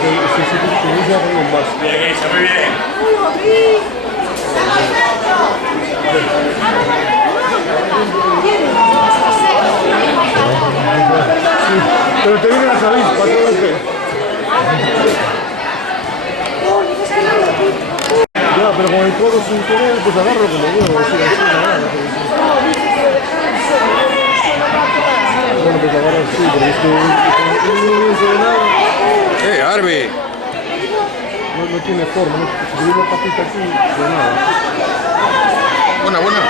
Se inicia con un más. Bien, Isa, muy bien. Sí, pero te vienen a salir, para todo usted. Ya, pero con el codo sin querer, pues agarro como huevo, así, nada. Bueno, pues agarro así, porque es que un bien nada. Arby. No tiene forma, no, si tuviera una patita aquí, de nada. Buena, buena.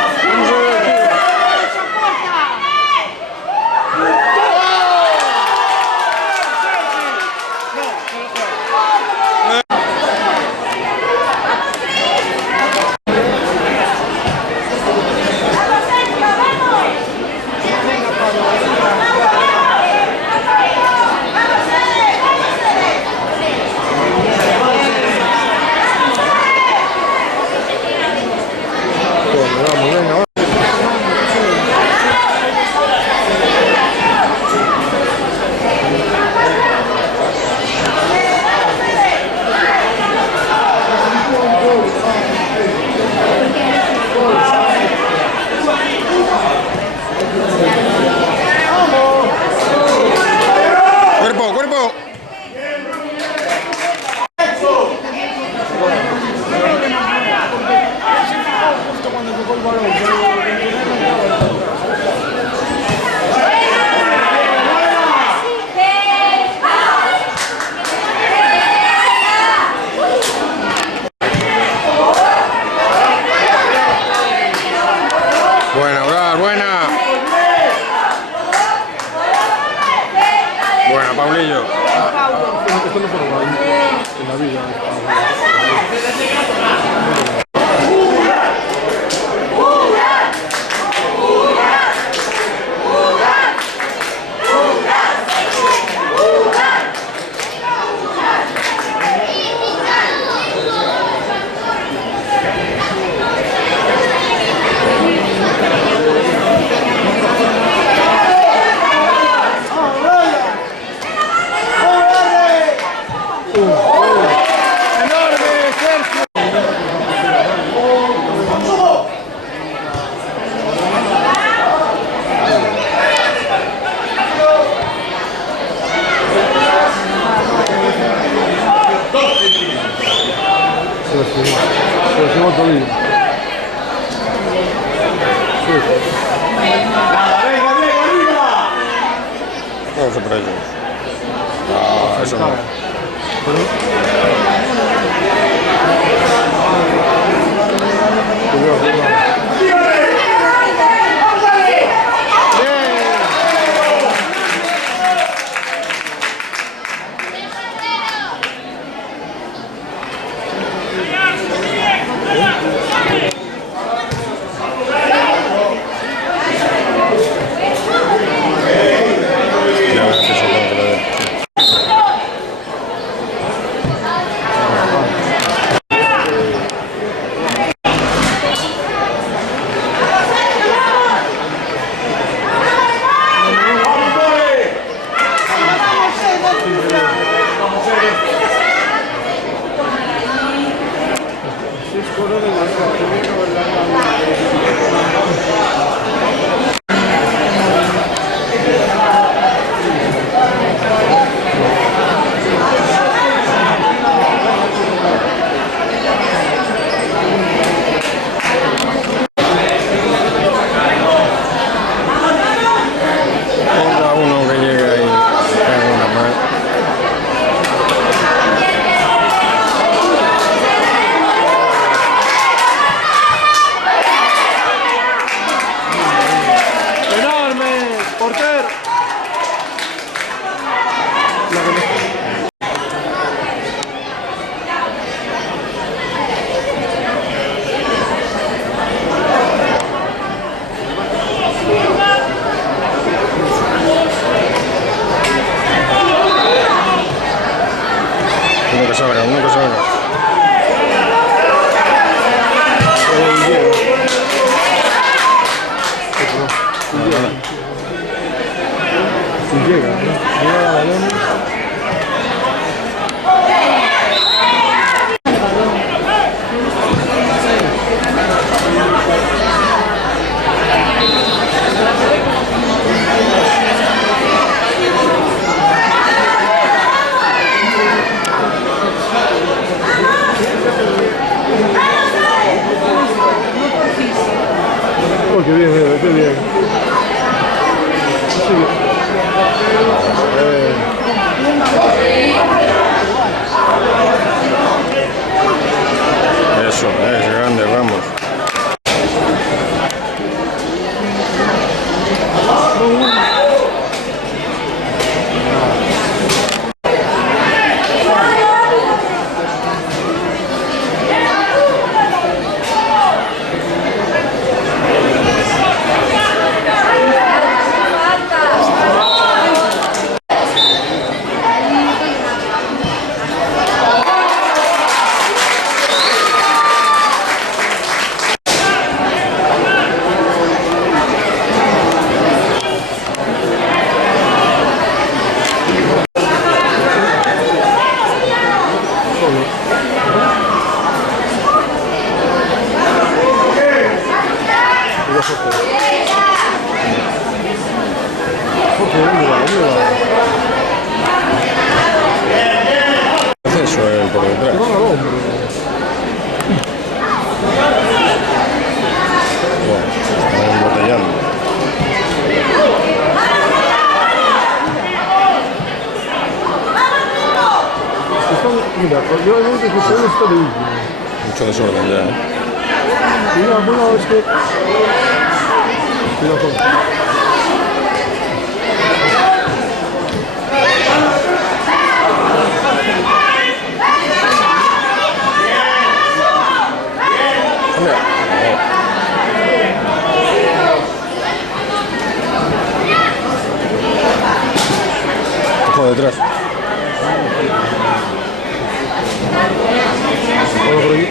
Cuerpo, cuerpo. Buena, Brar, buena. Buena, Paulillo. Esto no por en la vida. Se lo hicimos todavía. Sí. Vamos a por ellos. No, eso no. Si llega, ¿no? Llega el balón. por detrás. No, al hombro. Bueno, están embotellando. Mira, yo he visto que solo está de último. Mucho desorden ya, ¿eh? Mira, bueno, es que... Cuidado con... Hombre, por detrás. Todo por aquí.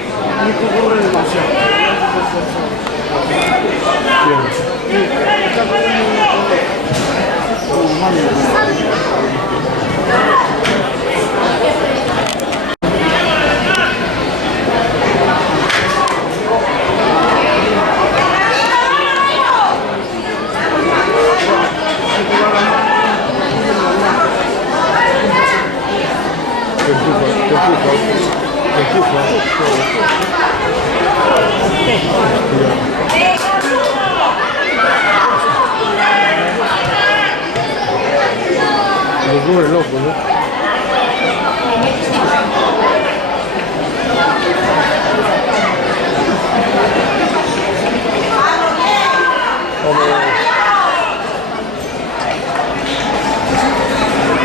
Los goles locos, ¿no?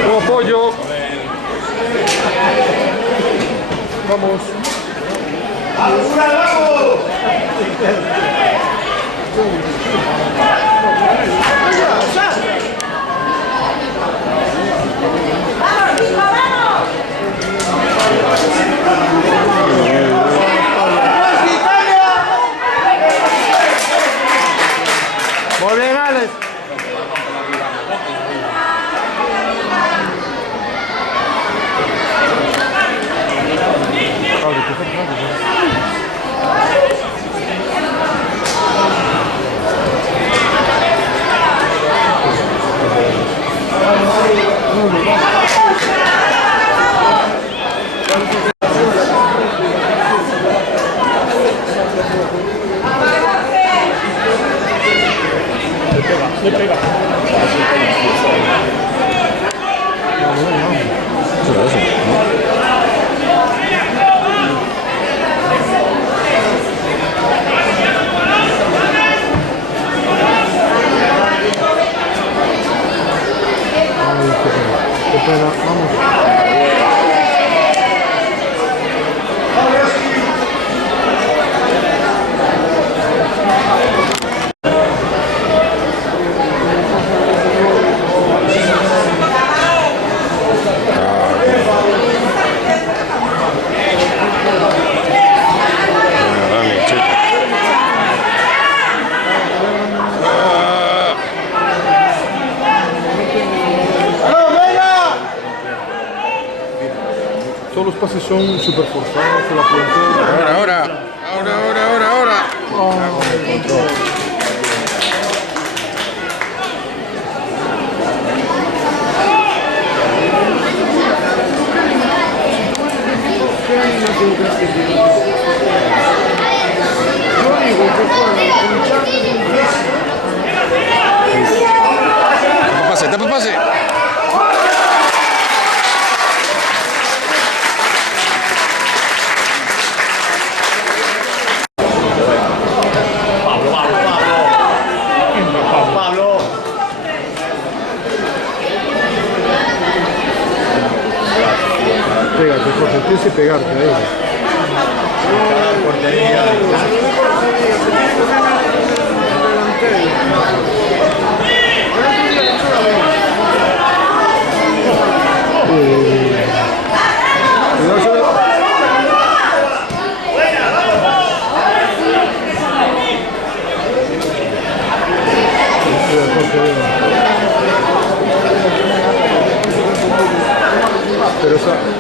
Un apoyo. Vamos. Muy bien, Alex. Qué pena, vamos. Todos los pases son súper forzados, se la pueden Ahora. Tapa pase. Pégate, Jorge, tienes que pegarte ahí. Pero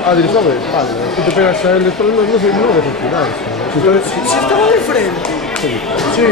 Adri, ¿sabes? Vale, tú te pegas a él, después no dejes tirar. Si estaba de frente. Sí.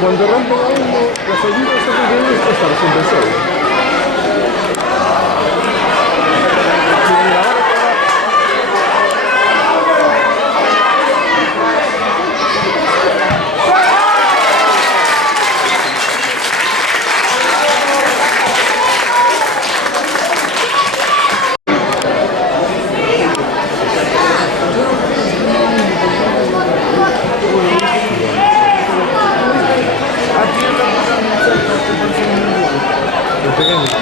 cuando rompen a uno, las ayudas están que estar siempre solo.